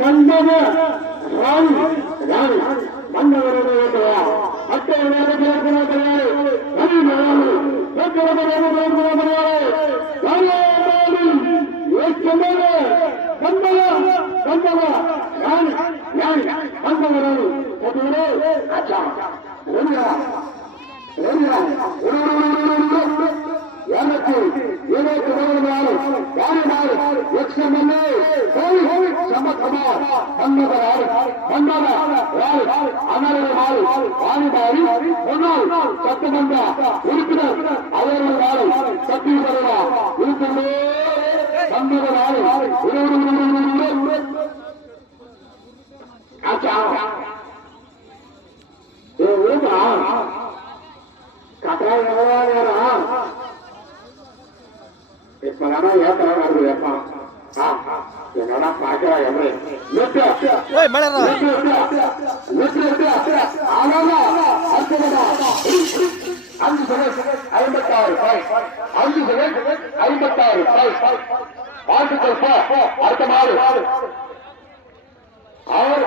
மண்டப ராணி ராணி மண்டப மற்ற சட்டமன்ற உறுப்பினர் அவர்கள் சத்தியமரா இருக்கிறே என்னடா பாக்கிறா அஞ்சு செகண்ட் 56 வாழ்த்துக்கள் அடுத்த மாடு அவர்